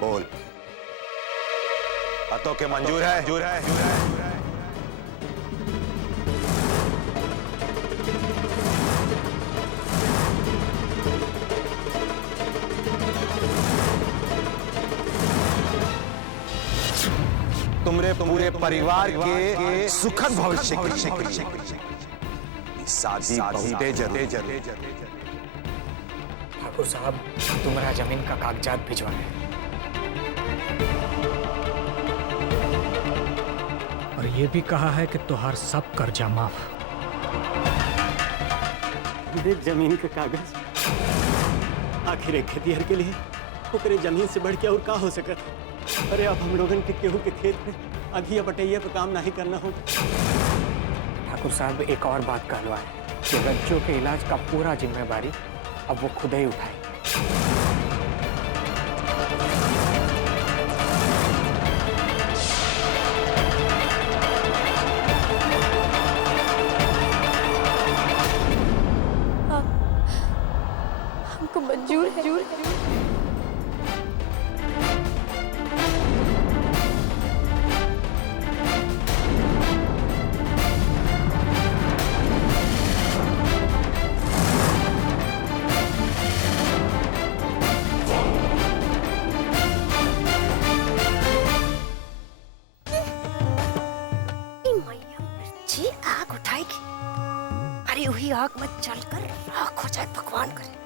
बोल, तो के मंजूर है? मंजूर है। तुमरे पूरे परिवार के सुखद भविष्य के शादी बहुते जरूरी। ठाकुर साहब, तुम्हारा जमीन का कागजात भिजवा है और ये भी कहा है कि तुहार सब कर्जा माफ। देख जमीन का कागज, आखिर एक खेतिहर के लिए ओकरे जमीन से बढ़ के और का हो सकता। अरे अब हम लोगन के केहू के खेत में अघिया बटैया पे काम नहीं करना होगा। ठाकुर साहब, एक और बात कहलवा है कि बच्चों के इलाज का पूरा जिम्मेवारी अब वो खुद ही उठाए। हमको मंजूर है। आग उठाएगी, अरे वही आग में चलकर राख हो जाए, भगवान करे।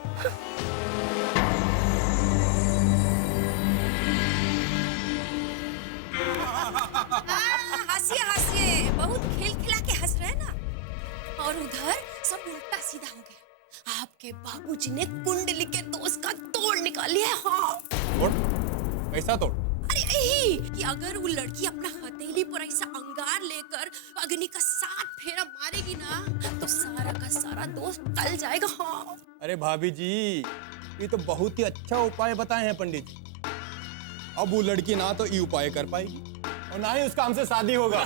हंसिए, बहुत खिलखिला के हंस रहे हैं ना। और उधर सब उल्टा सीधा हो गया। आपके बाबूजी ने कुंडली के दोस्त का तोड़ निकाल लिया। हाँ, तोड़? कैसा तोड़? अरे यही कि अगर वो लड़की अपना हथेली पर ऐसा अंगार लेकर अग्नि का 7 फेरा मारेगी ना, तो सारा का सारा दोस्त टल जाएगा। हाँ। अरे भाभी जी, ये तो बहुत ही अच्छा उपाय बताए हैं पंडित जी। अब वो लड़की ना तो ये उपाय कर पाएगी और ना ही उसका हमसे शादी होगा।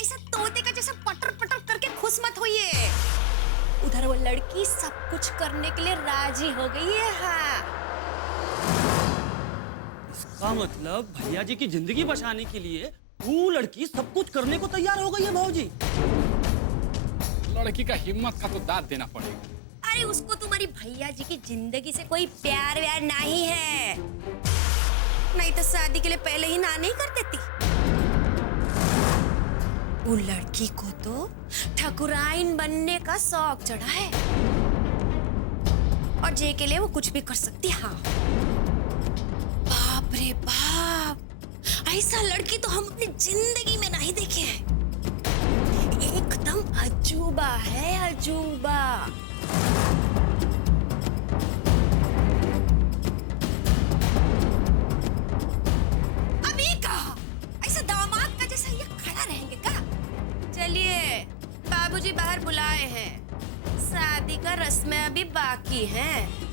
ऐसा तोते का जैसा पटर पटर करके खुश मत होइए। उधर वो लड़की सब कुछ करने के लिए राजी हो गई है। हाँ। इसका मतलब भैया जी की जिंदगी बचाने के लिए वो लड़की सब कुछ करने को तैयार हो गई है। भाऊजी, लड़की का हिम्मत का तो दाद देना पड़ेगा। अरे उसको तुम्हारी भैया जी की जिंदगी से कोई प्यार व्यार नहीं है, नहीं तो शादी के लिए पहले ही ना नहीं कर देती। वो लड़की को तो ठाकुराइन बनने का शौक चढ़ा है और जे के लिए वो कुछ भी कर सकती। हाँ। बाप रे बाप, ऐसा लड़की तो हम अपनी जिंदगी में नहीं देखे हैं। एकदम अजूबा है, अजूबा। अभी कहा ऐसा दामाद का जैसा ये खड़ा रहेंगे क्या? चलिए, बाबूजी बाहर बुलाए हैं, शादी का रस्में अभी बाकी हैं।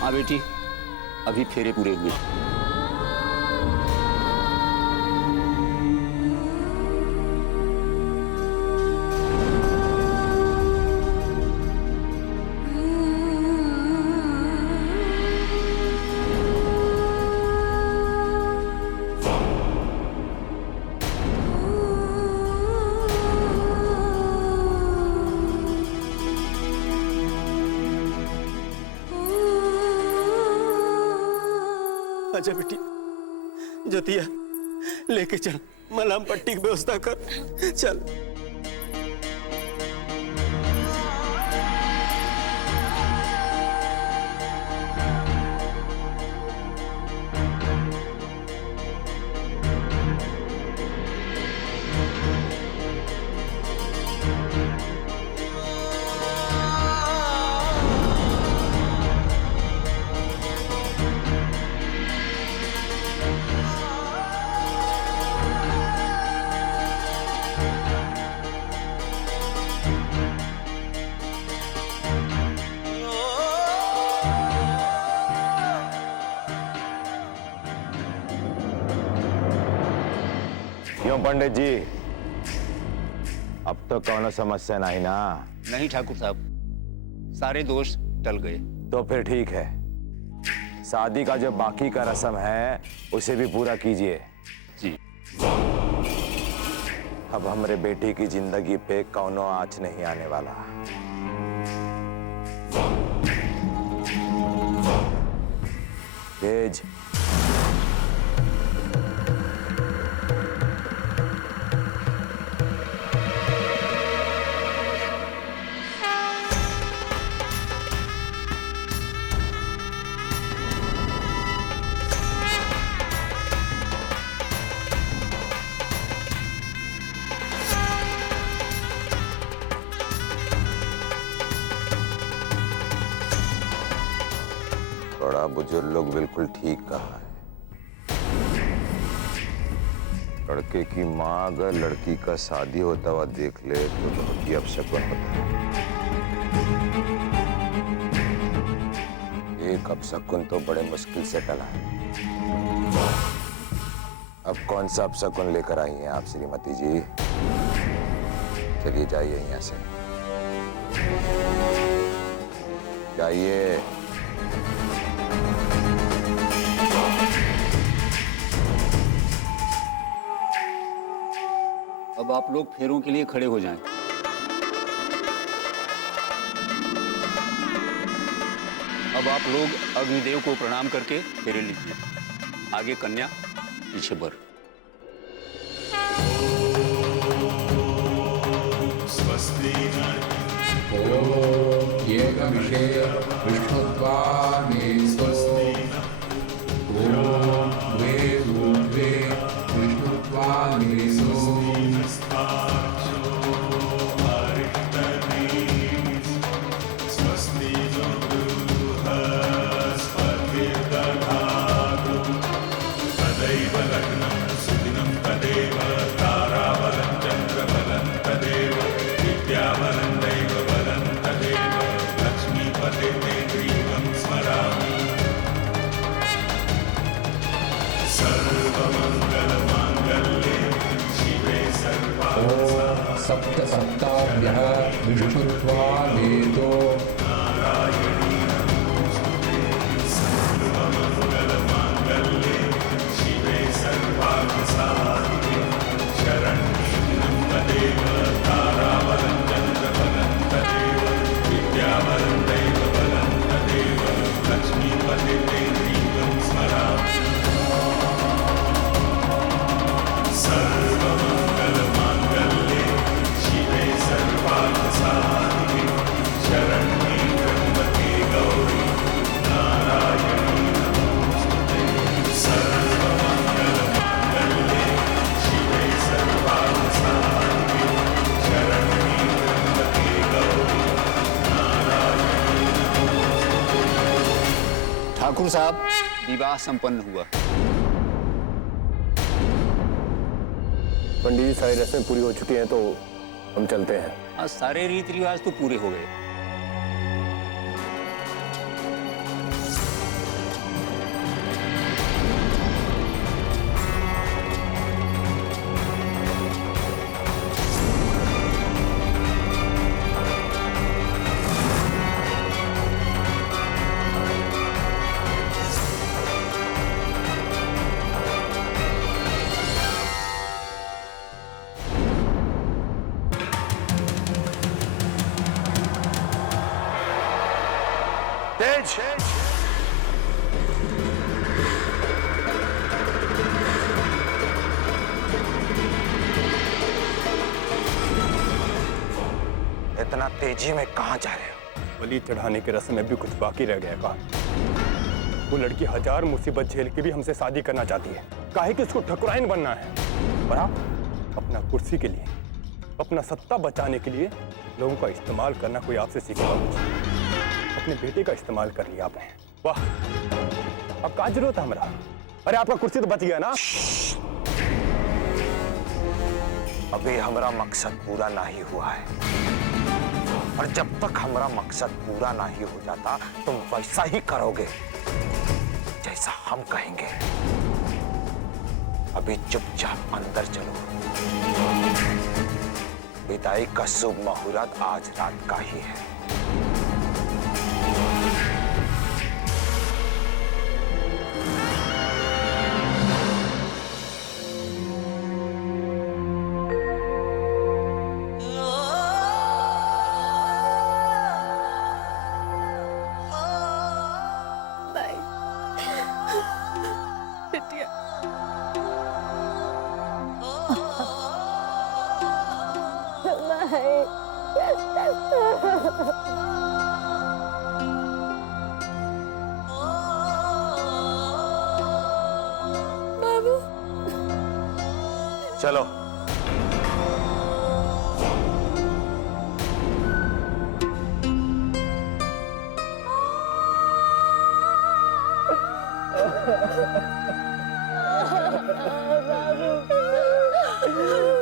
हाँ बेटी, अभी फेरे पूरे हुए। अच्छा बेटी, ज्योतिया लेके चल, मलहम पट्टी की व्यवस्था कर, चल। क्यों पंडित जी, अब तो कौनो समस्या नहीं ना? नहीं ठाकुर साहब, सारे दोष टल गए। तो फिर ठीक है, शादी का जो बाकी का रस्म है उसे भी पूरा कीजिए। जी। अब हमारे बेटी की जिंदगी पे कौनो आँच नहीं आने वाला। तेज बड़ा बुजुर्ग लोग बिल्कुल ठीक कहा है। लड़के की माँ अगर लड़की का शादी होता हुआ देख ले तो बहुत ही अपशकुन होता है। एक अपशकुन तो बड़े मुश्किल से टला है। अब कौन सा अपशकुन लेकर आई हैं आप श्रीमती जी? चलिए जाइए यहाँ से, जाइए। अब आप लोग फेरों के लिए खड़े हो जाएं। अब आप लोग अग्निदेव को प्रणाम करके फेरे लीजिए। आगे कन्या, पीछे वर। विष्णुत्वामे स्वस्ति। ओम वे ऊर्ध्वे विष्णुत्वामे सप्त सप्ताभ्यः विष्णुत्वादेतो ठाकुर साहब, विवाह संपन्न हुआ। पंडित जी, सारी रस्में पूरी हो चुकी हैं तो हम चलते हैं। आज सारे रीति रिवाज तो पूरे हो गए। तेज तेजी में कहाँ जा रहे हो? बलि चढ़ाने की रस्म में भी कुछ बाकी रह गया का? वो लड़की 1000 मुसीबत झेल के भी हमसे शादी करना चाहती है, काहे कि उसको ठकुराइन बनना है। और आप अपना कुर्सी के लिए, अपना सत्ता बचाने के लिए लोगों का इस्तेमाल करना कोई आपसे सीखेगा? अपने बेटे का इस्तेमाल कर लिया आपने। वाह, अब क्या जरूरत है हमारा? अरे आपका कुर्सी तो बच गया ना। अभी हमारा मकसद पूरा नहीं हुआ है, और जब तक हमारा मकसद पूरा नहीं हो जाता तुम वैसा ही करोगे जैसा हम कहेंगे। अभी चुपचाप अंदर चलो। विदाई का शुभ मुहूर्त आज रात का ही है। चलो।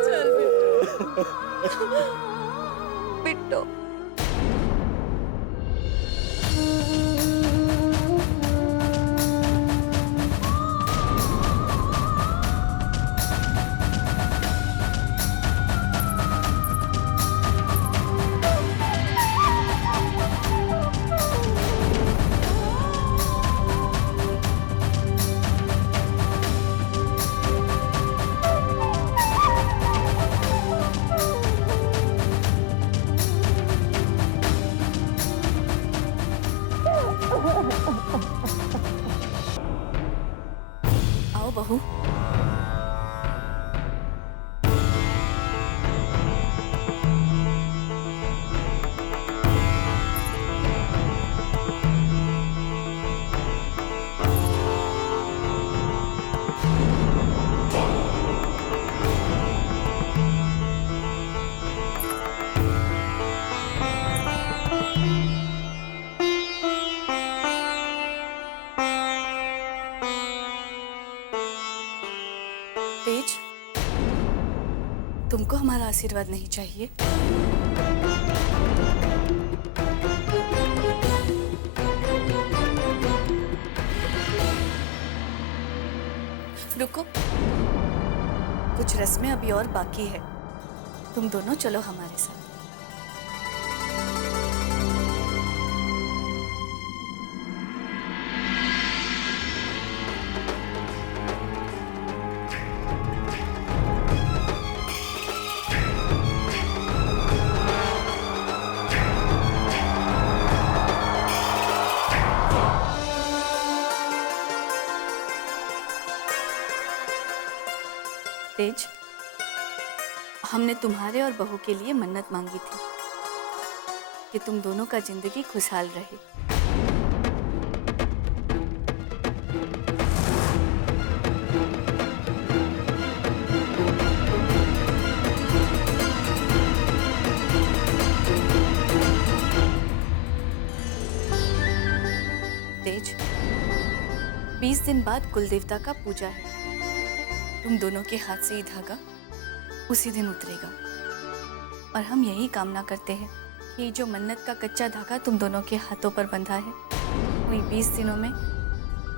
चल बिट्टो। आओ बहू। तेज, तुमको हमारा आशीर्वाद नहीं चाहिए? रुको, कुछ रस्में अभी और बाकी है। तुम दोनों चलो हमारे साथ। तेज, हमने तुम्हारे और बहू के लिए मन्नत मांगी थी कि तुम दोनों का जिंदगी खुशहाल रहे। तेज, 20 दिन बाद कुलदेवता का पूजा है। तुम दोनों के हाथ से ये धागा उसी दिन उतरेगा, और हम यही कामना करते हैं कि जो मन्नत का कच्चा धागा तुम दोनों के हाथों पर बंधा है, वही 20 दिनों में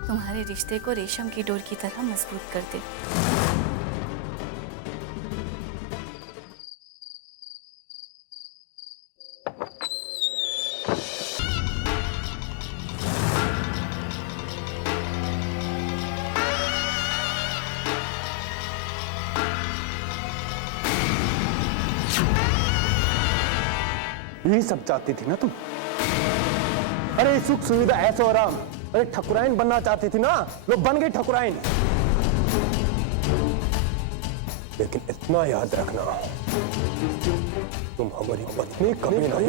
तुम्हारे रिश्ते को रेशम की डोर की तरह मजबूत कर दे। यही सब चाहती थी ना तुम? अरे सुख सुविधा ऐसो आराम, अरे ठकुराइन बनना चाहती थी ना, लोग बन गई ठकुराइन। लेकिन इतना याद रखना, तुम हमारी पत्नी कभी नहीं।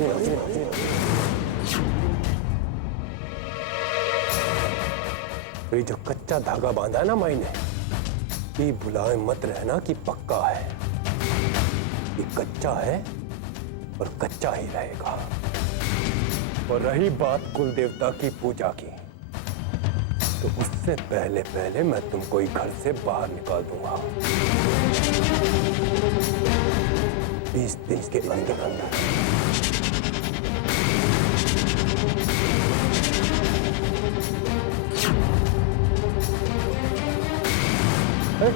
ये जो कच्चा धागा बांधा है ना माई ने, ये भुलाए मत रहना कि पक्का है। ये कच्चा है और कच्चा ही रहेगा। और रही बात कुल देवता की पूजा की, तो उससे पहले पहले मैं तुमको ही घर से बाहर निकाल दूंगा 20 दिन के अंदर।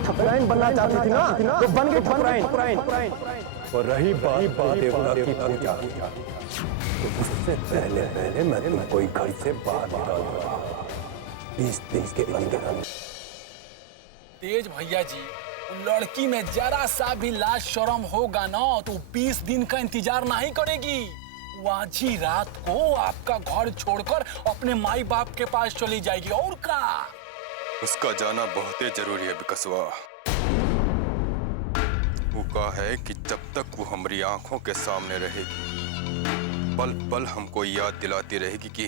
ठकुराइन बनना चाहती थी ना, तो बन गई ठकुराइन। और रही बात देवता की पूजा की, तो उससे पहले पहले मैं तुमको ही घर से बाहर निकाल दूंगा 20 दिन के अंदर। तेज भैया जी, लड़की में जरा सा भी लाज शर्म होगा ना तो 20 दिन का इंतजार नहीं करेगी। वो आज ही रात को आपका घर छोड़कर अपने माई बाप के पास चली जाएगी। और का उसका जाना बहुत ही जरूरी है बिकसवा। वो कहा है कि जब तक वो हमारी आंखों के सामने रहेगी, पल पल हमको याद दिलाती रहेगी कि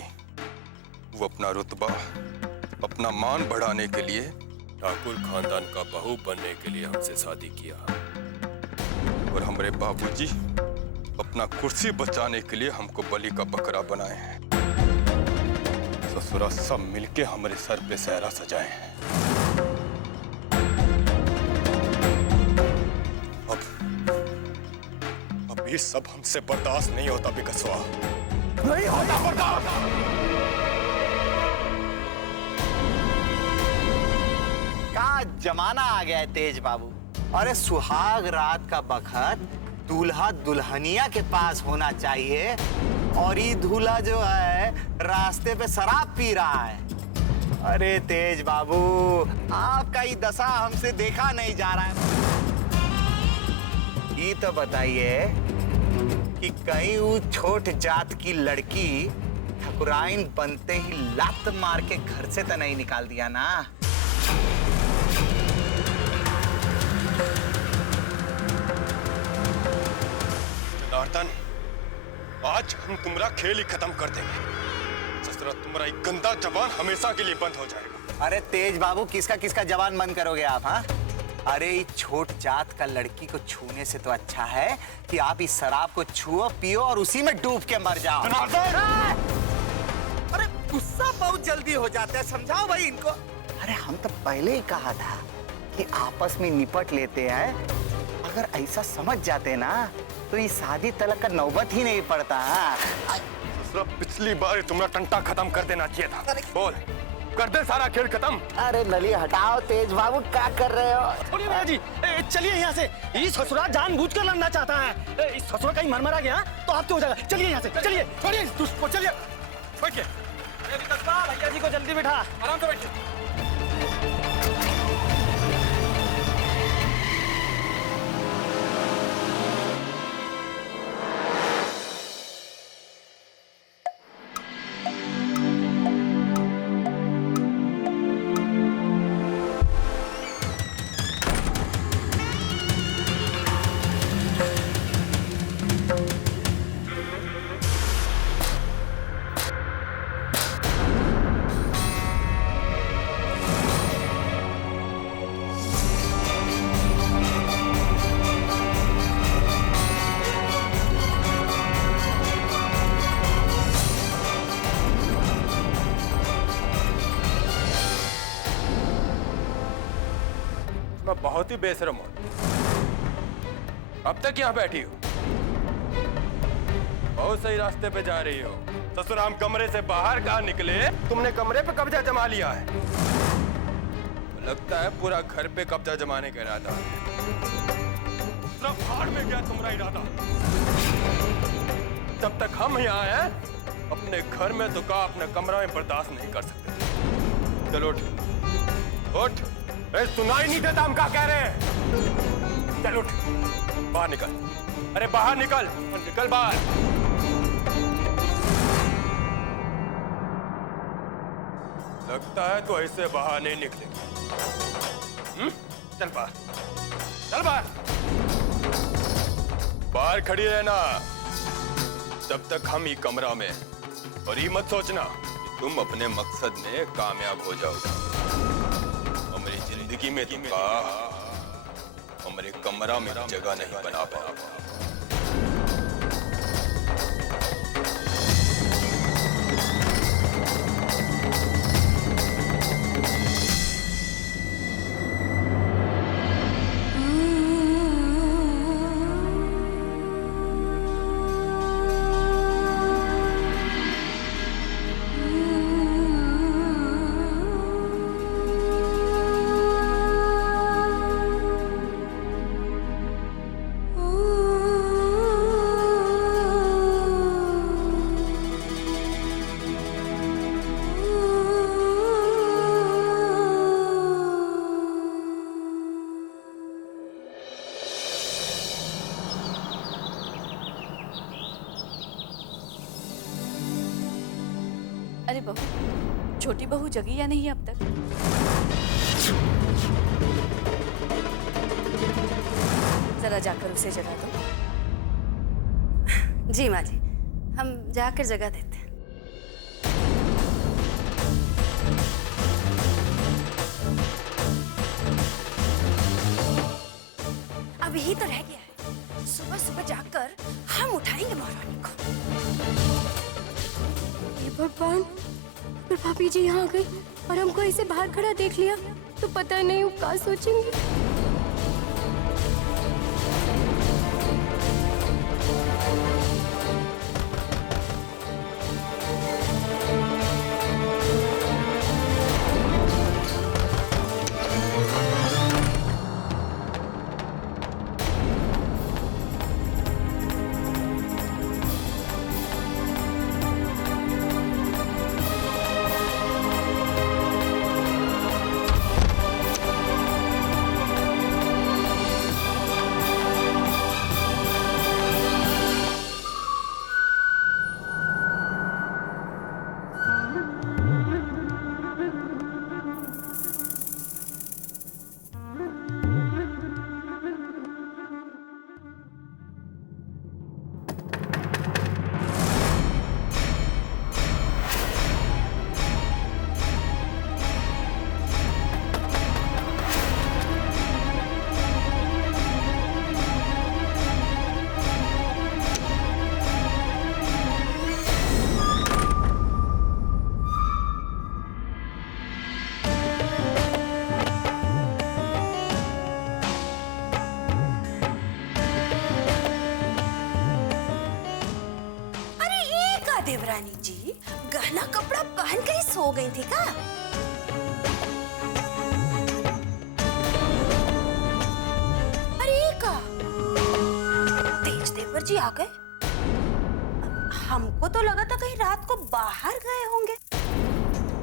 वो अपना रुतबा, अपना मान बढ़ाने के लिए ठाकुर खानदान का बहू बनने के लिए हमसे शादी किया, और हमारे बाबूजी अपना कुर्सी बचाने के लिए हमको बलि का बकरा बनाए हैं। ससुरा सब मिलके हमारे सर पे सहरा सजाए हैं। अब ये सब हमसे बर्दाश्त नहीं होता बिकसवा, नहीं होता बर्दाश्त। का जमाना आ गया है तेज बाबू। अरे सुहाग रात का बखत दूल्हा दुल्हनिया के पास होना चाहिए, और ये दूल्हा जो है रास्ते पे शराब पी रहा है। अरे तेज बाबू, आपका ये दशा हमसे देखा नहीं जा रहा है। ये तो बताइए कि कहीं वो छोट जात की लड़की ठकुराइन बनते ही लात मार के घर से तो नहीं निकाल दिया ना? जनार्दन, आज हम तुम्हारा खेल ही खत्म कर देंगे। ससुरा, तुम्हारा एक गंदा जबान हमेशा के लिए बंद हो जाएगा। अरे तेज बाबू, किसका किसका जबान बंद करोगे आप? हाँ, अरे इस छोट जात का लड़की को छूने से तो अच्छा है कि आप इस शराब को छुओ, पियो और उसी में डूब के मर जाओ। अरे गुस्सा बहुत जल्दी हो जाता है, समझाओ भाई इनको। अरे हम तो पहले ही कहा था कि आपस में निपट लेते हैं। अगर ऐसा समझ जाते ना तो ये शादी तलक का नौबत ही नहीं पड़ता। पिछली बार तुम्हारा टंटा खत्म कर देना चाहिए था। बोल, कर दे सारा खेल खत्म। अरे नली हटाओ तेज बाबू, क्या कर रहे हो? छोड़िए भैया जी, चलिए यहाँ से। ये ससुरा जानबूझकर लड़ना चाहता है। इस ससुरा कहीं मरमरा गया तो आपके हो जाएगा। चलिए यहाँ से, चलिए। छोड़िए उसको, चलिए बैठिए। भैया जी को जल्दी बिठा, आराम से बैठिए। मैं बहुत ही बेशरम हूं। अब तक यहाँ बैठी हो, बहुत सही रास्ते पे जा रही हो। ससुर, हम कमरे से बाहर कहाँ निकले, तुमने कमरे पे कब्जा जमा लिया है। लगता है पूरा घर पे कब्जा जमाने का इरादा है। सिर्फ फाड़ में गया तुम्हारा इरादा। जब तक हम यहाँ हैं, अपने घर में तो का अपने कमरा में बर्दाश्त नहीं कर सकते। चलो उठ। सुनाई नहीं देता हम क्या कह रहे हैं? चल उठ, बाहर निकल। अरे बाहर निकल, निकल बाहर। लगता है तो ऐसे बाहर नहीं निकलेगी। चल बाहर, चल बाहर। बाहर खड़ी रहना जब तक हम ही कमरा में, और ये मत सोचना कि तुम अपने मकसद में कामयाब हो जाओगे। हमारी जिंदगी में तुमका हमारे कमरा में जगह नहीं बना पाओगे। अरे बहू, छोटी बहू जगी या नहीं अब तक? जरा जाकर उसे जगा दो। जी माँ जी, हम जाकर जगा देते हैं। अब यही तो रह गया है, सुबह सुबह जाकर हम उठाएंगे महारानी को। हे भगवान, पर भाभी जी यहाँ आ गई और हमको ऐसे बाहर खड़ा देख लिया तो पता नहीं वो क्या सोचेंगे। देवरानी जी, गहना कपड़ा पहन के ही सो गई थी का? अरे का तेज देवर जी आ गए। हमको तो लगा था कहीं रात को बाहर गए होंगे।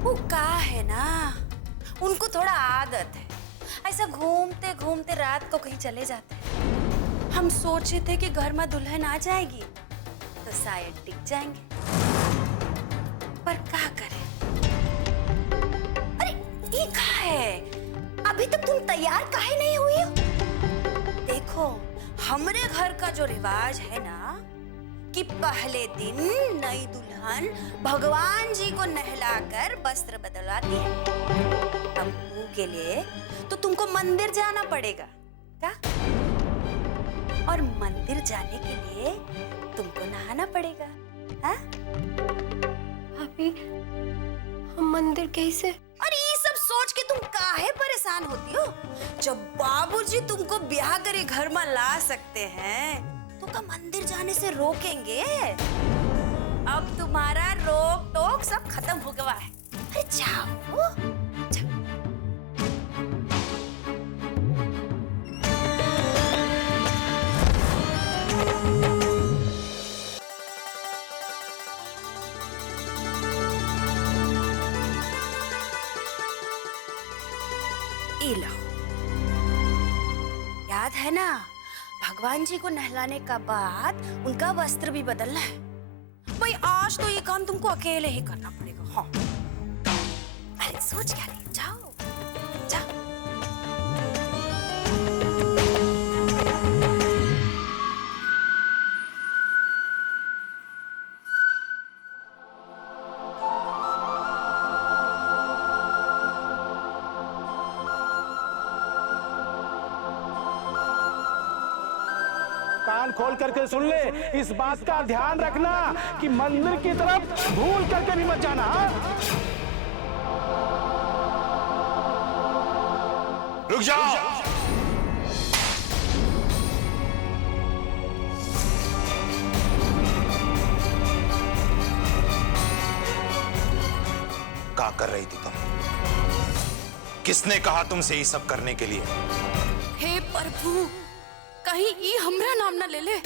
वो का है ना, उनको थोड़ा आदत है, ऐसा घूमते घूमते रात को कहीं चले जाते हैं। हम सोचे थे कि घर में दुल्हन आ जाएगी तो शायद टिक जाएंगे, पर क्या करें। अरे ये क्या है, अभी तक तुम तैयार काहे नहीं हुई हो? देखो, हमरे घर का जो रिवाज है ना कि पहले दिन नई दुल्हन भगवान जी को नहलाकर वस्त्र बदलवाती है। अब वो के लिए तो तुमको मंदिर जाना पड़ेगा क्या? और मंदिर जाने के लिए तुमको नहाना पड़ेगा। हाँ? भाभी, हम मंदिर कैसे? अरे ये सब सोच के तुम काहे परेशान होती हो? जब बाबूजी तुमको ब्याह करे घर में ला सकते हैं तो क्या मंदिर जाने से रोकेंगे? अब तुम्हारा रोक टोक सब खत्म हो गया है। अरे जाओ, जाओ। याद है ना, भगवान जी को नहलाने का बाद उनका वस्त्र भी बदलना है। भाई आज तो ये काम तुमको अकेले ही करना पड़ेगा। हाँ, अरे सोच क्या रही, जाओ जाओ। कान खोल करके सुन ले, इस बात का ध्यान रखना कि मंदिर की तरफ भूल करके भी मत जाना। हाँ? रुक जाओ। क्या कर रही थी तुम? किसने कहा तुमसे ये सब करने के लिए? हे प्रभु, कहीं ये हमरा नाम ना ले ले।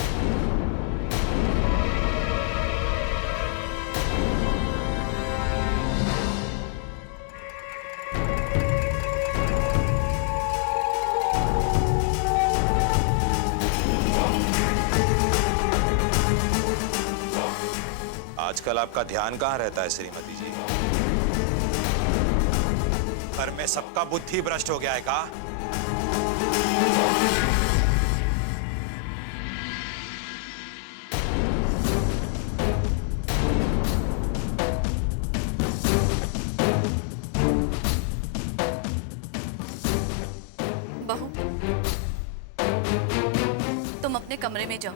आजकल आपका ध्यान कहाँ रहता है श्रीमती जी? घर में सबका बुद्धि भ्रष्ट हो गया है का? बहू, तुम अपने कमरे में जाओ।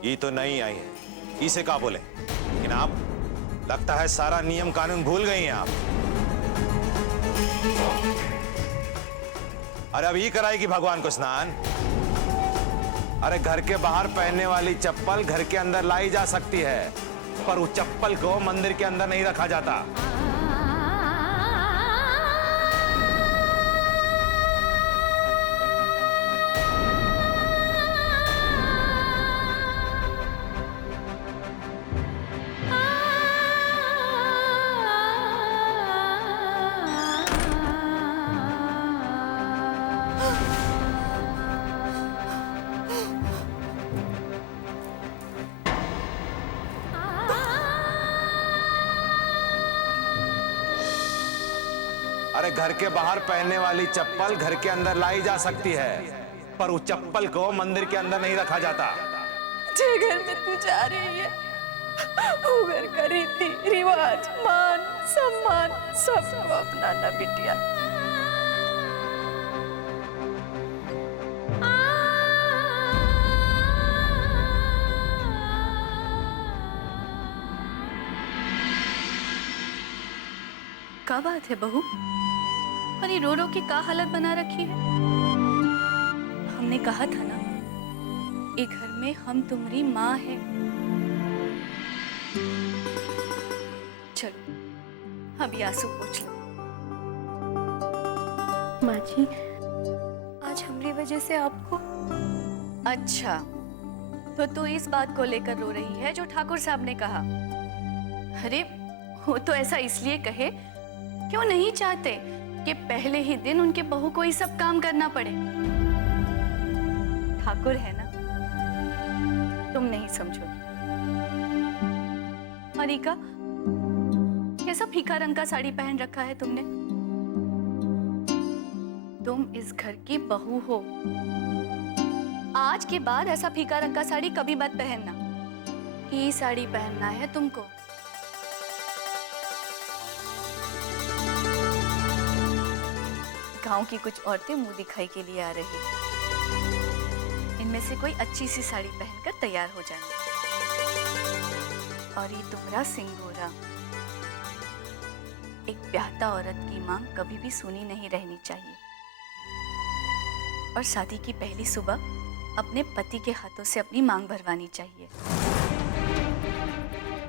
ये तो नहीं आई है, इसे क्या बोले? लेकिन आप, लगता है सारा नियम कानून भूल गई हैं आप। अरे अब ये कराएगी भगवान को स्नान? अरे घर के बाहर पहनने वाली चप्पल घर के अंदर लाई जा सकती है, पर उस चप्पल को मंदिर के अंदर नहीं रखा जाता। अरे घर के बाहर पहनने वाली चप्पल घर के अंदर लाई जा सकती है, पर उस चप्पल को मंदिर के अंदर नहीं रखा जाता। जे घर में तू जा रही है, वो घर का रीति रिवाज, मान सम्मान सबको अपनाना बिटिया। क्या बात है बहू? अरे रो रो के क्या हालत बना रखी है? हमने कहा था ना, ये घर में हम तुम्हारी माँ है। चलो अभी आंसू पोंछ लो। माँ जी, आज हमारी वजह से आपको। अच्छा, तो तू इस बात को लेकर रो रही है जो ठाकुर साहब ने कहा? अरे वो तो ऐसा इसलिए कहे क्यों नहीं चाहते कि पहले ही दिन उनके बहू को ये सब काम करना पड़े। ठाकुर है ना, तुम नहीं समझोगी। अनिका, कैसा फीका रंग का साड़ी पहन रखा है तुमने? तुम इस घर की बहू हो। आज के बाद ऐसा फीका रंग का साड़ी कभी मत पहनना। ये साड़ी पहनना है तुमको। गांव की कुछ औरतें मुंह दिखाई के लिए आ रही हैं। इनमें से कोई अच्छी सी साड़ी पहनकर तैयार हो जाना। और ये तुम्हारा सिंगोरा। एक ब्याहता औरत की मांग कभी भी सुनी नहीं रहनी चाहिए। और शादी की पहली सुबह अपने पति के हाथों से अपनी मांग भरवानी चाहिए।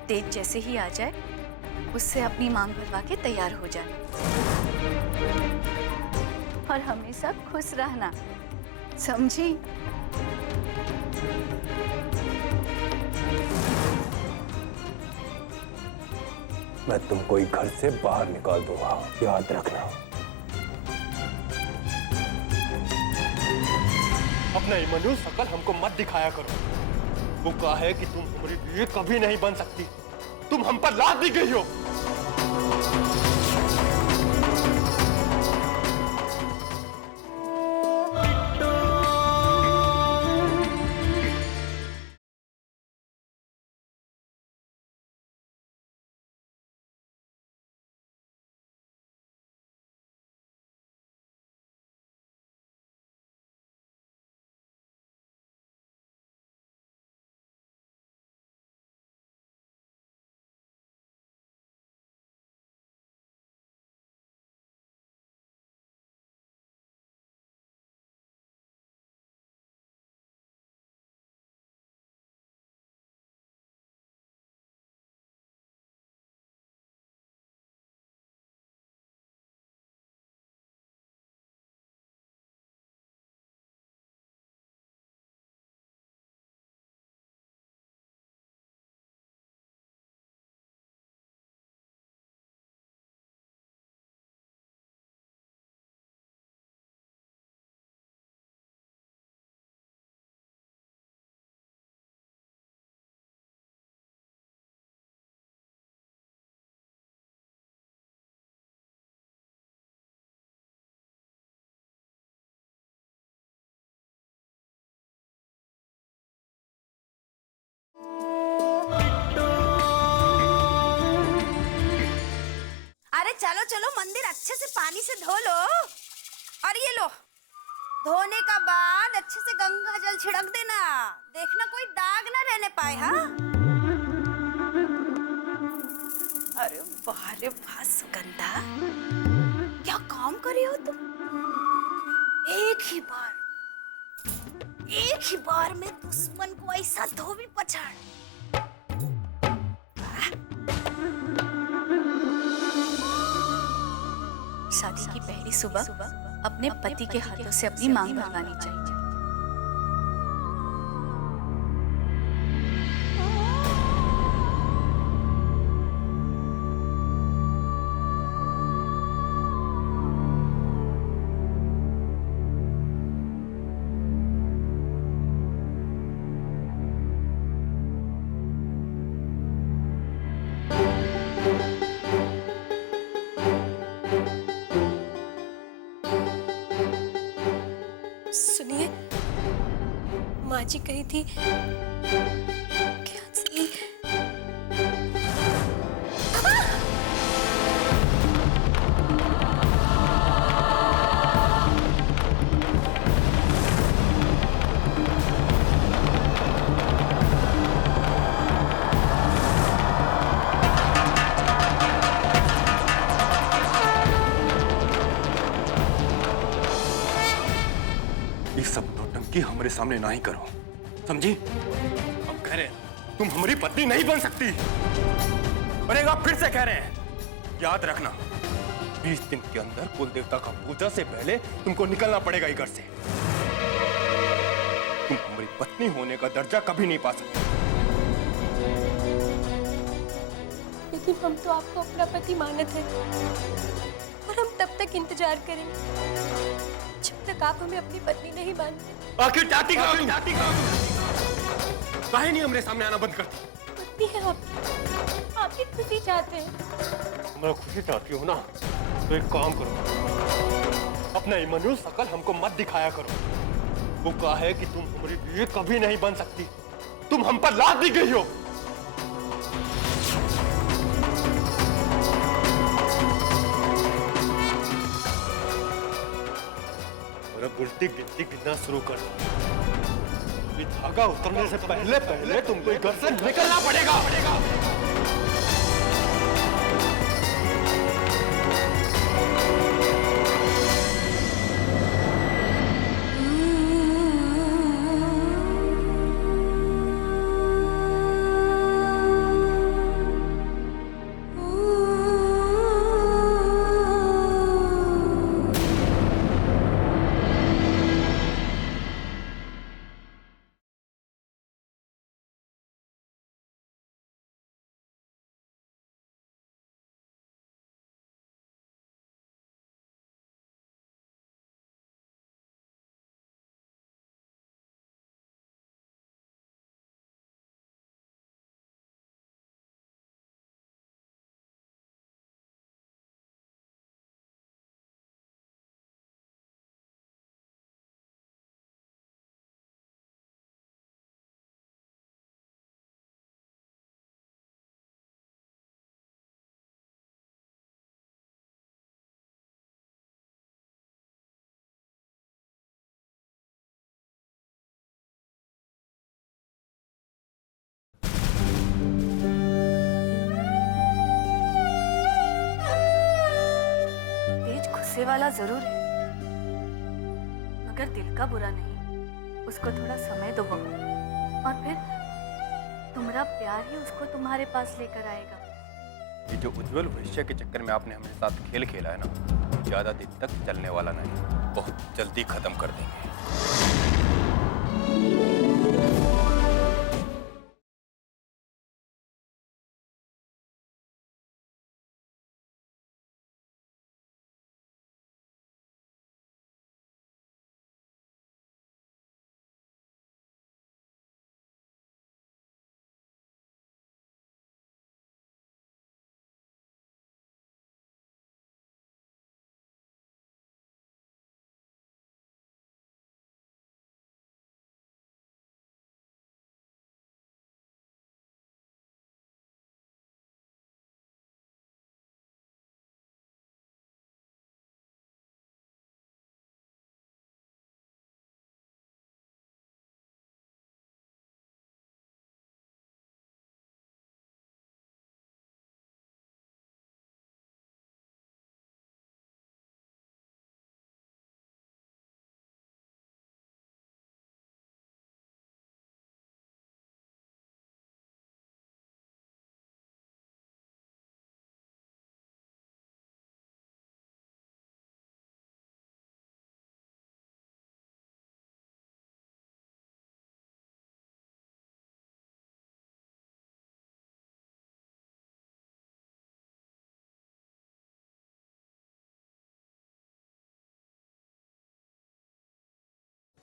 तेज जैसे ही आ जाए, उससे अपनी मांग भरवा के तैयार हो जाना। और हमेशा खुश रहना, समझी? मैं तुमको ही घर से बाहर निकाल दूंगा, याद रखना। अपना ये मनुष्य शकल हमको मत दिखाया करो। वो कहा है कि तुम हमारी बीवी कभी नहीं बन सकती। तुम हम पर लाद दी गई हो। चलो चलो मंदिर अच्छे से पानी से धो लो। और ये लो, धोने का बाद अच्छे से गंगा जल छिड़क देना, देखना कोई दाग ना रहने पाए। हाँ, अरे वाह रे वाह सुगंधा, क्या काम करे हो तुम। एक ही बार में दुश्मन को ऐसा धोबी पछाड़। शादी की पहली सुबह अपने पति के हाथों से अपनी मांग भरवानी चाहिए। सुनिए, माँ जी कही थी कि अंजलि ये सब नौटंकी हमारे सामने ना ही करो, समझी? हम कह रहे हैं तुम हमारी पत्नी नहीं बन सकती। और एक बार फिर से कह रहे हैं, याद रखना 20 दिन के अंदर कुल देवता का पूजा से पहले तुमको निकलना पड़ेगा इस घर से। तुम हमारी पत्नी होने का दर्जा कभी नहीं पा सकती। लेकिन हम तो आपको अपना पति मानते हैं और हम तब तक इंतजार करेंगे जब तक आप हमें अपनी पत्नी नहीं मानते। आखिर चाहती काहे नहीं हमारे सामने आना बंद करती? पत्नी है आप, आपकी खुशी चाहते हैं। मैं खुशी चाहती हूँ ना, तो एक काम करो, अपना इमनुअल शकल हमको मत दिखाया करो। वो कहा है कि तुम हमारी बीवी कभी नहीं बन सकती, तुम हम पर लाद दी गई हो। उल्टी गिनती गिनना शुरू कर दो। ये धागा उतरने से पहले पहले तुमको घर से निकलना पड़ेगा। गुस्से वाला जरूर है, मगर दिल का बुरा नहीं। उसको थोड़ा समय दो बहू, और फिर तुम्हारा प्यार ही उसको तुम्हारे पास लेकर आएगा। ये जो उज्जवल भविष्य के चक्कर में आपने हमारे साथ खेल खेला है ना, ज्यादा दिन तक चलने वाला नहीं, बहुत जल्दी खत्म कर देंगे।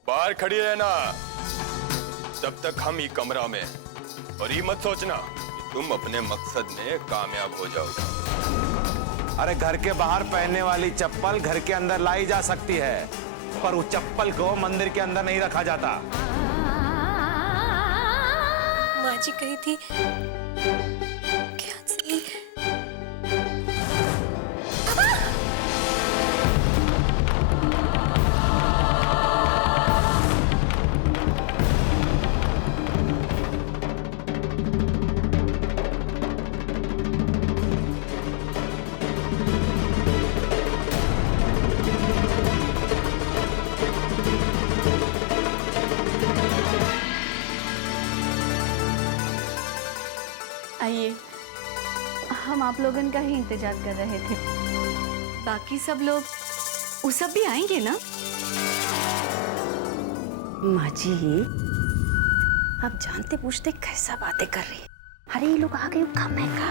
बाहर खड़ी रहना जब तक हम ही कमरा में, और ये मत सोचना कि तुम अपने मकसद में कामयाब हो जाओगे। अरे घर के बाहर पहनने वाली चप्पल घर के अंदर लाई जा सकती है, पर उस चप्पल को मंदिर के अंदर नहीं रखा जाता। माँ जी कही थी कि असली आइए, हम आप लोगन का ही इंतजार कर रहे थे। बाकी सब लोग वो सब भी आएंगे ना? माँ जी, आप जानते पूछते कैसा बातें कर रही है। अरे ये लोग आ गए, कम है का?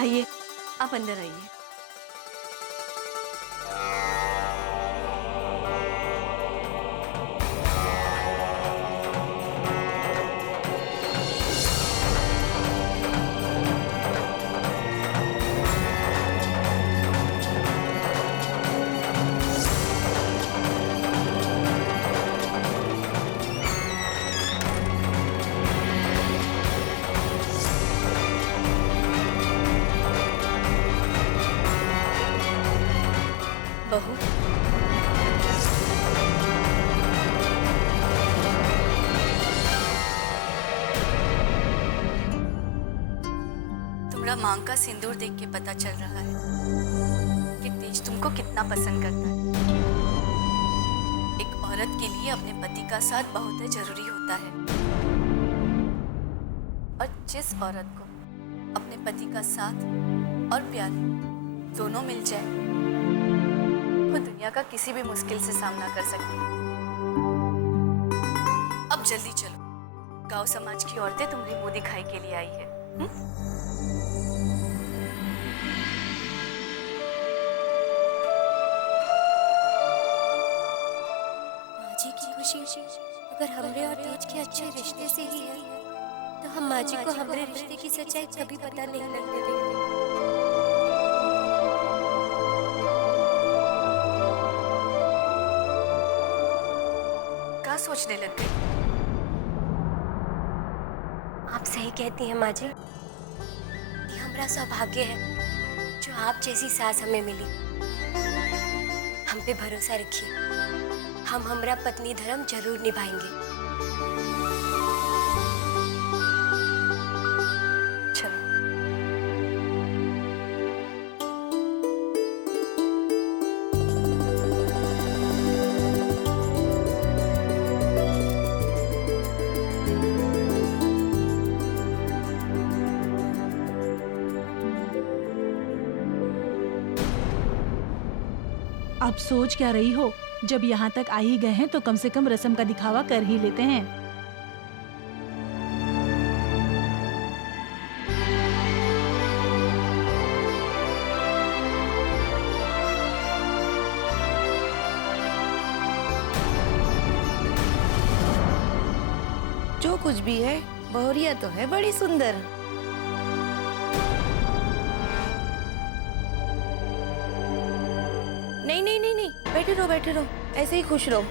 आइए, आप अंदर आइए। बहू, तुम्हारा मांग का सिंदूर देख के पता चल रहा है कि तेज तुमको कितना पसंद करता है। एक औरत के लिए अपने पति का साथ बहुत ही जरूरी होता है, और जिस औरत को अपने पति का साथ और प्यार दोनों मिल जाए, वो दुनिया का किसी भी मुश्किल से सामना कर सकती है। अब जल्दी चलो, गांव समाज की औरतें तुम्हारी मुंह दिखाई के लिए आई है। माँ जी की खुशी अगर हमरे और तेज के अच्छे रिश्ते से ही है, तो हम माँ जी को हमरे रिश्ते की सच्चाई कभी पता नहीं लगने देंगे। क्या सोचने लग गई? आप सही कहती हैं माँ जी। ये हमारा सौभाग्य है जो आप जैसी सास हमें मिली। हम पे भरोसा रखिए, हम हमारा पत्नी धर्म जरूर निभाएंगे। चलो। अब सोच क्या रही हो? जब यहाँ तक आ ही गए हैं तो कम से कम रस्म का दिखावा कर ही लेते हैं। जो कुछ भी है, बहुरिया तो है बड़ी सुंदर। नहीं नहीं नहीं नहीं, बैठे रहो, ऐसे ही खुश रहो।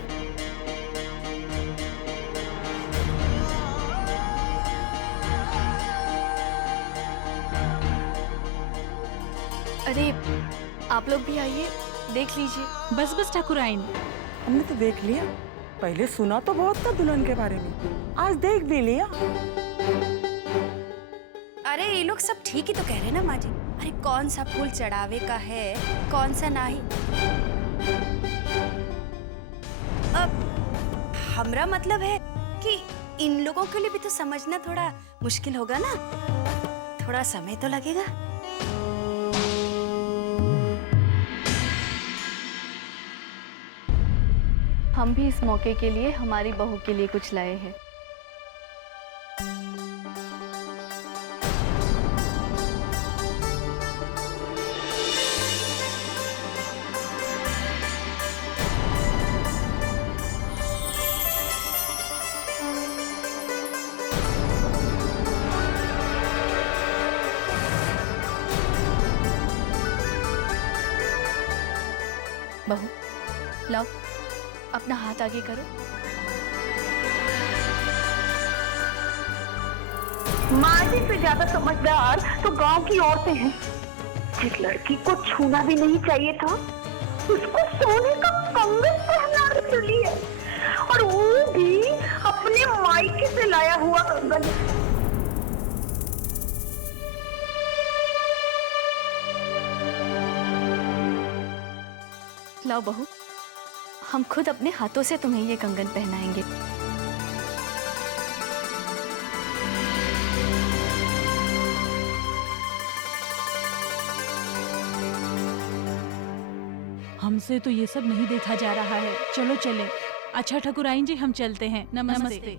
अरे आप लोग भी आइए, देख लीजिए। बस बस ठाकुराइन, हमने तो देख लिया। पहले सुना तो बहुत था दुल्हन के बारे में, आज देख भी लिया। अरे ये लोग सब ठीक ही तो कह रहे हैं ना माँ जी। अरे कौन सा फूल चढ़ावे का है, कौन सा नहीं। अब हमरा मतलब है कि इन लोगों के लिए भी तो समझना थोड़ा मुश्किल होगा ना, थोड़ा समय तो लगेगा। हम भी इस मौके के लिए हमारी बहू के लिए कुछ लाए हैं। बहू लाओ अपना हाथ आगे करो। माँ जी से ज्यादा समझदार तो गांव की औरतें हैं। जिस लड़की को छूना भी नहीं चाहिए था उसको सोने का कंगन पहना के चली है, और वो भी अपने मायके से लाया हुआ कंगन। लाओ बहू, हम खुद अपने हाथों से तुम्हें ये कंगन पहनाएंगे। हमसे तो ये सब नहीं देखा जा रहा है, चलो चले। अच्छा ठकुराइन जी, हम चलते हैं। नमस्ते।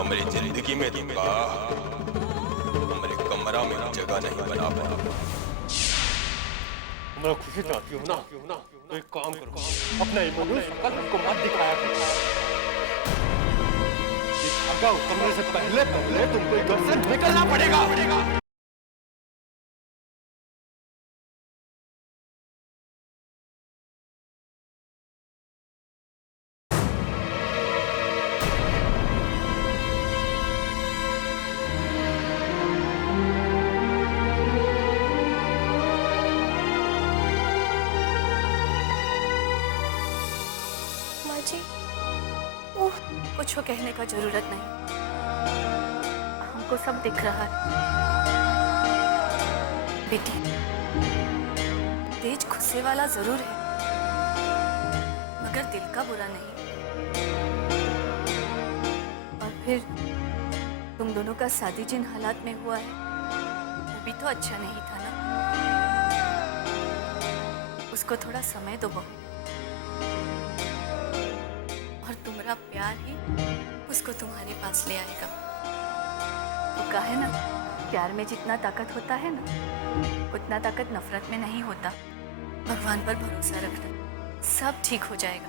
हमारी जिंदगी में तुमका हमारे कमरा में जगह नहीं बना पाया। मैं खुशी चाहती हूँ ना, तो एक काम करो, अपना ये मनुष्य कल हमको मत दिखाया करो। इस धागा उतरने से पहले तुमको घर से निकलना पड़ेगा। कुछ कहने का जरूरत नहीं, हमको सब दिख रहा है। बेटी, तेज गुस्से वाला जरूर है, मगर दिल का बुरा नहीं। और फिर तुम दोनों का शादी जिन हालात में हुआ है वो भी तो अच्छा नहीं था ना। उसको थोड़ा समय दो बहू, और तुम्हारा प्यार ही उसको तुम्हारे पास ले आएगा। वो कहा है ना, प्यार में जितना ताकत होता है ना, उतना ताकत नफरत में नहीं होता। भगवान पर भरोसा रखना, सब ठीक हो जाएगा।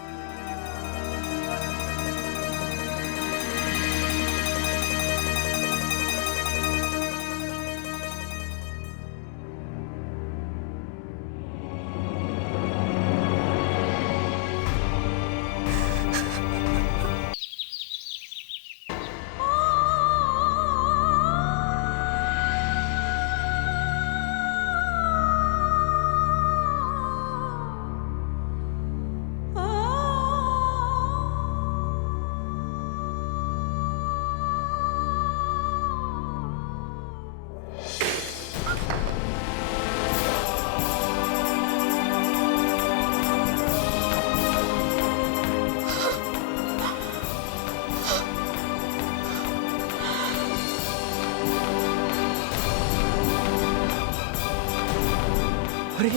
अरे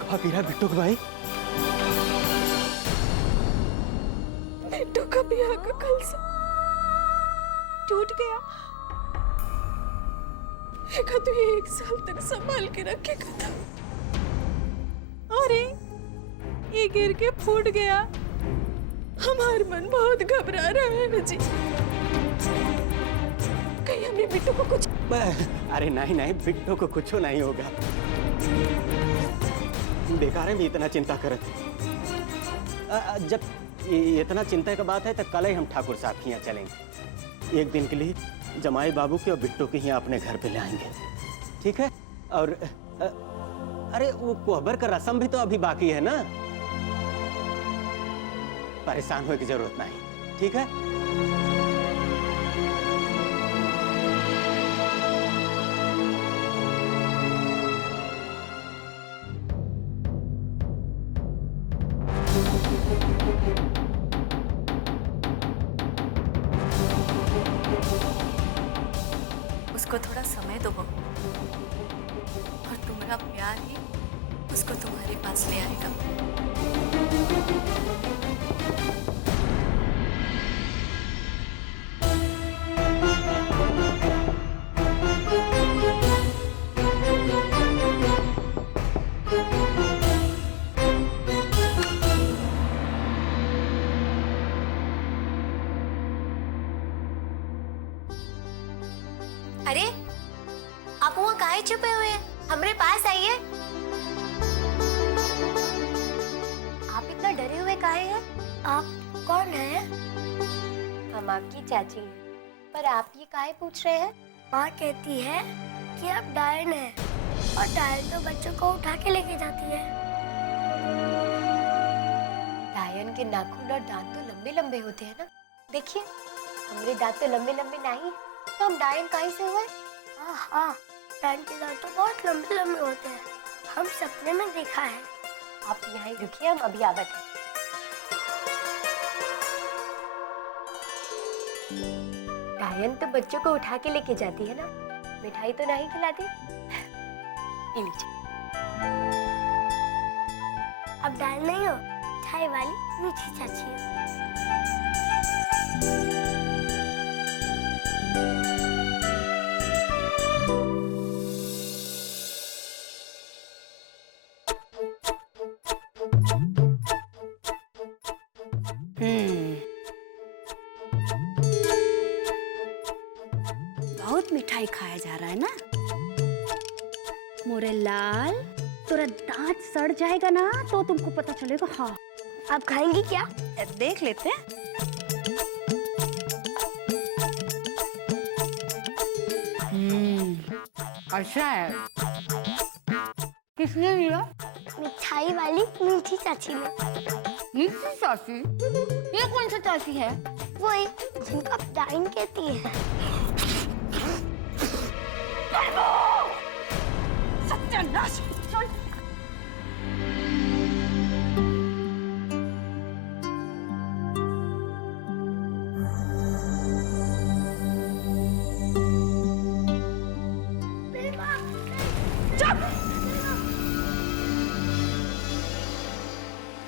कहाँ गिरा बिट्टू भाई? बिट्टू का ब्याह का कलसा टूट गया। देखा तो ये 1 साल तक संभाल के रखेगा था। अरे ये गिर के फूट गया। हमारा मन बहुत घबरा रहा है जी। कहीं हमें बिट्टू को कुछ? अरे नहीं नहीं, बिट्टू को कुछ नहीं होगा। बेकार है भी इतना चिंता करत। जब ये इतना चिंता का बात है तो कल ही हम ठाकुर साहब के यहाँ चलेंगे। एक दिन के लिए जमाई बाबू के और बिट्टू के यहाँ अपने घर पे लाएंगे, ठीक है? और अरे वो कोहबर का रस्म भी तो अभी बाकी है ना, परेशान होने की जरूरत नहीं, ठीक है? उसको थोड़ा समय दो बहू, और तुम्हारा प्यार ही उसको तुम्हारे पास ले आएगा। अरे आप वहाँ काहे छुपे हुए हैं? हमारे पास आइए। आप इतना डरे हुए काहे हैं? आप कौन हैं? हम आपकी चाची हैं। पर आप ये काहे पूछ रहे हैं? माँ कहती है कि आप डायन हैं, और डायन तो बच्चों को उठा के लेके जाती है। डायन के नाखून और दांत तो लंबे लंबे होते हैं ना, देखिए हमारे दांत तो लंबे लंबे नहीं, तो हम डायन काहे से हुए? हाँ, डायन के दांत तो बहुत लंबे लंबे होते हैं, हम सपने में देखा है। आप यहाँ ही रुकिए, हम अभी आवत हैं। डायन तो बच्चों को उठा के लेके जाती है ना, मिठाई तो नहीं खिलाती। ये लीजिए। अब डायन नहीं हो, मिठाई वाली मीठी चाची हो। बहुत मिठाई खाया जा रहा है ना मोरे लाल, तेरा दांत सड़ जाएगा ना तो तुमको पता चलेगा। हाँ, आप खाएंगी क्या? देख लेते हैं। अच्छा है। किसने लिया? मिठाई वाली मीठी चाची ने। मीठी चाची? ये कौन सी चाची है? वही जिनको आप डायन कहती हैं। सत्यानाश! चल।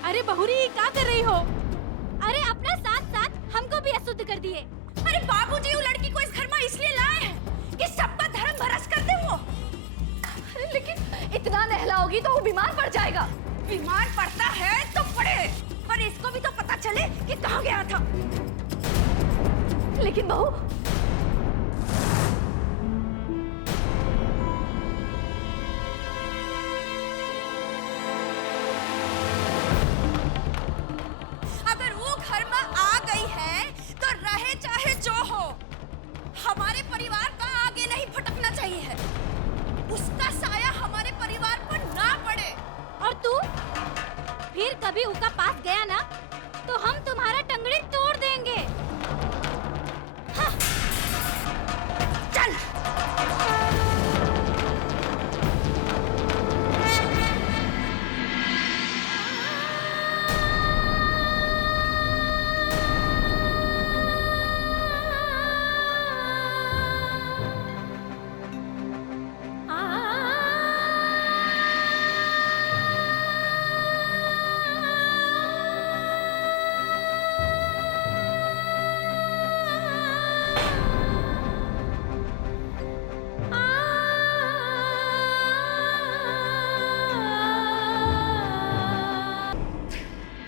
अरे बहुरी क्या कर रही हो? अरे अपना साथ साथ हमको भी अशुद्ध कर दिए। अरे बाबूजी वो लड़की को इस घर में इसलिए लाए हैं कि सबका धर्म भ्रष्ट कर दे वो। लेकिन इतना नहलाओगी तो वो बीमार पड़ जाएगा। बीमार पड़ता है तो पड़े, पर इसको भी तो पता चले कि कहाँ गया था। लेकिन बहू, अगर वो घर में आ गई है तो रहे चाहे जो हो, हमारे परिवार का आगे नहीं फटकना चाहिए है। उसका साया हमारे परिवार पर ना पड़े। और तू फिर कभी उसका पास गया ना तो हम तुम्हारा टंगड़ी तोड़ देंगे। हाँ। चल।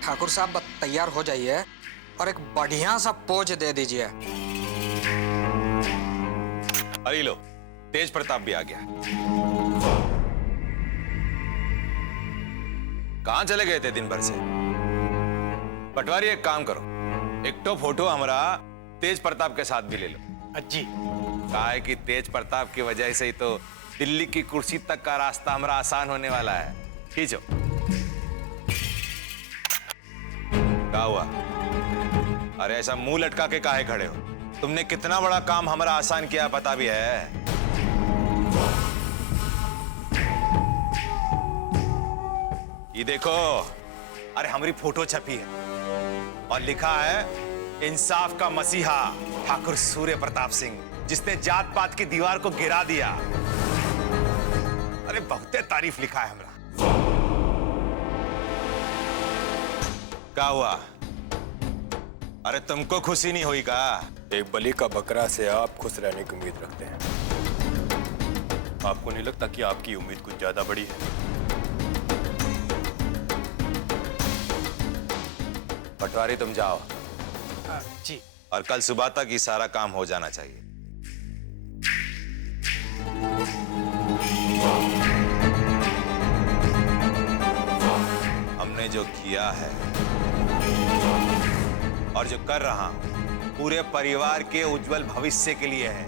ठाकुर साहब तैयार हो जाइए और एक बढ़िया सा पोज दे दीजिए। अरे लो, तेज प्रताप भी आ गया। कहां चले गए थे दिन भर से? पटवारी एक काम करो, एक तो फोटो हमारा तेज प्रताप के साथ भी ले लो। अज्जी कहा है कि तेज प्रताप की वजह से ही तो दिल्ली की कुर्सी तक का रास्ता हमारा आसान होने वाला है। खींचो। क्या हुआ? अरे ऐसा मुंह लटका के काहे खड़े हो? तुमने कितना बड़ा काम हमारा आसान किया पता भी है? ये देखो, अरे हमारी फोटो छपी है और लिखा है इंसाफ का मसीहा ठाकुर सूर्य प्रताप सिंह, जिसने जात पात की दीवार को गिरा दिया। अरे बहुते तारीफ लिखा है हमरा। क्या हुआ? अरे तुमको खुशी नहीं हुई का? एक बलि का बकरा से आप खुश रहने की उम्मीद रखते हैं। आपको नहीं लगता कि आपकी उम्मीद कुछ ज्यादा बड़ी है? पटवारी तुम जाओ। जी। और कल सुबह तक ये सारा काम हो जाना चाहिए। हमने जो किया है और जो कर रहा हूं पूरे परिवार के उज्जवल भविष्य के लिए है।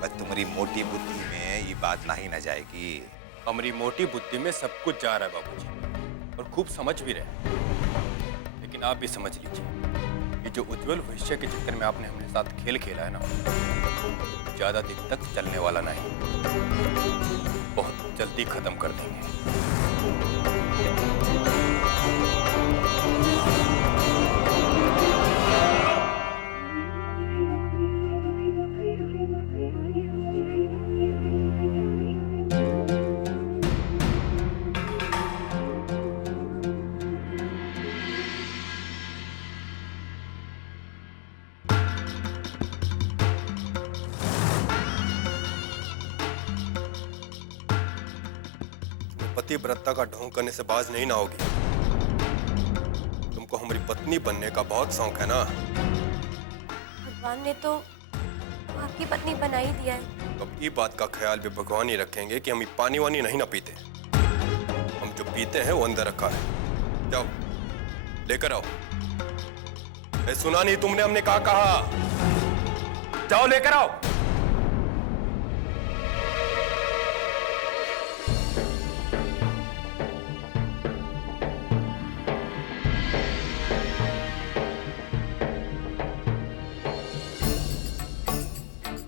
बस तुम्हारी मोटी बुद्धि में ये बात नहीं न जाएगी। हमारी मोटी बुद्धि में सब कुछ जा रहा है बाबूजी, और खूब समझ भी रहे। लेकिन आप भी समझ लीजिए, ये जो उज्जवल भविष्य के चक्कर में आपने हमारे साथ खेल खेला है ना, ज्यादा दिन तक चलने वाला नहीं। बहुत जल्दी खत्म कर देंगे। पतिव्रता का ढोंग करने से बाज नहीं ना होगी। तुमको हमारी पत्नी बनने का बहुत शौक है ना? भगवान ने तो आपकी पत्नी बना ही दिया है। अब ये बात का ख्याल भी भगवान ही रखेंगे कि हम पानी वानी नहीं ना पीते। हम जो पीते हैं वो अंदर रखा है। जाओ लेकर आओ। सुना नहीं तुमने हमने कहा? जाओ लेकर आओ।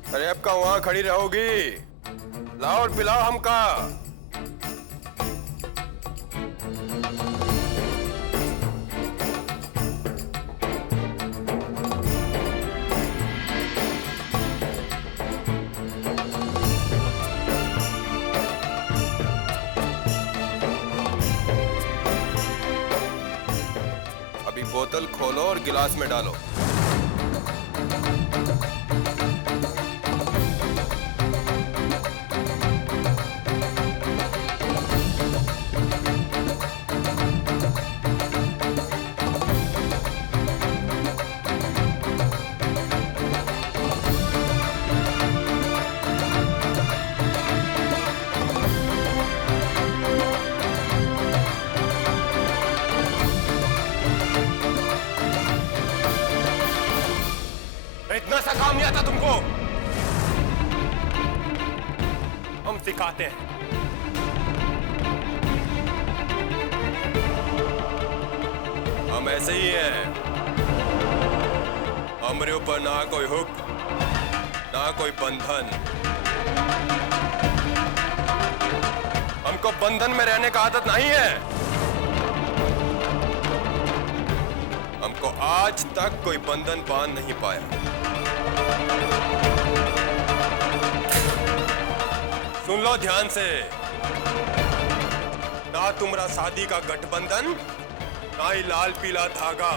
अरे अब का वहां खड़ी रहोगी? लाओ और पिलाओ हमका। अभी बोतल खोलो और गिलास में डालो। इतना सा काम नहीं आता तुमको? हम सिखाते हैं। हम ऐसे ही हैं। हमारे ऊपर ना कोई हुक्म, ना कोई बंधन। हमको बंधन में रहने का आदत नहीं है। हमको आज तक कोई बंधन बांध नहीं पाया। सुन लो ध्यान से, ना तुम्हारा शादी का गठबंधन, ना ही लाल पीला धागा।